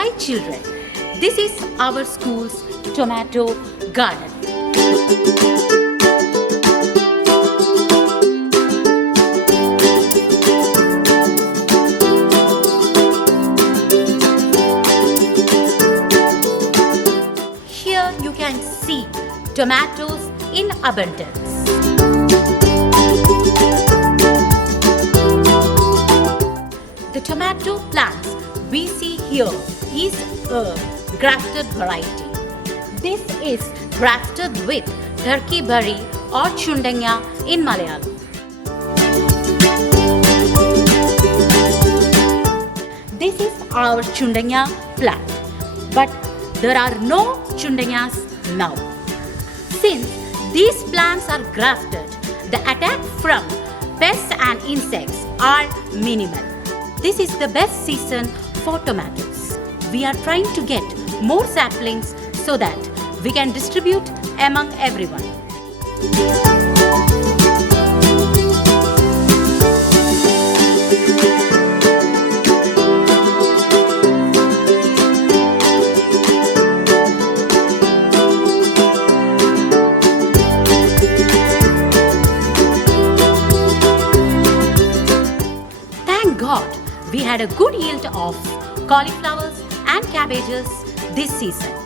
Hi children, this is our school's tomato garden. Here you can see tomatoes in abundance. The tomato plants we see here is a grafted variety. This is grafted with turkey berry or chundanga in Malayalam. This is our chundanga plant, but there are no chundangas now. Since these plants are grafted, the attack from pests and insects are minimal. This is the best season for tomatoes. We are trying to get more saplings so that we can distribute among everyone. Thank God we had a good yield of cauliflowers and cabbages this season.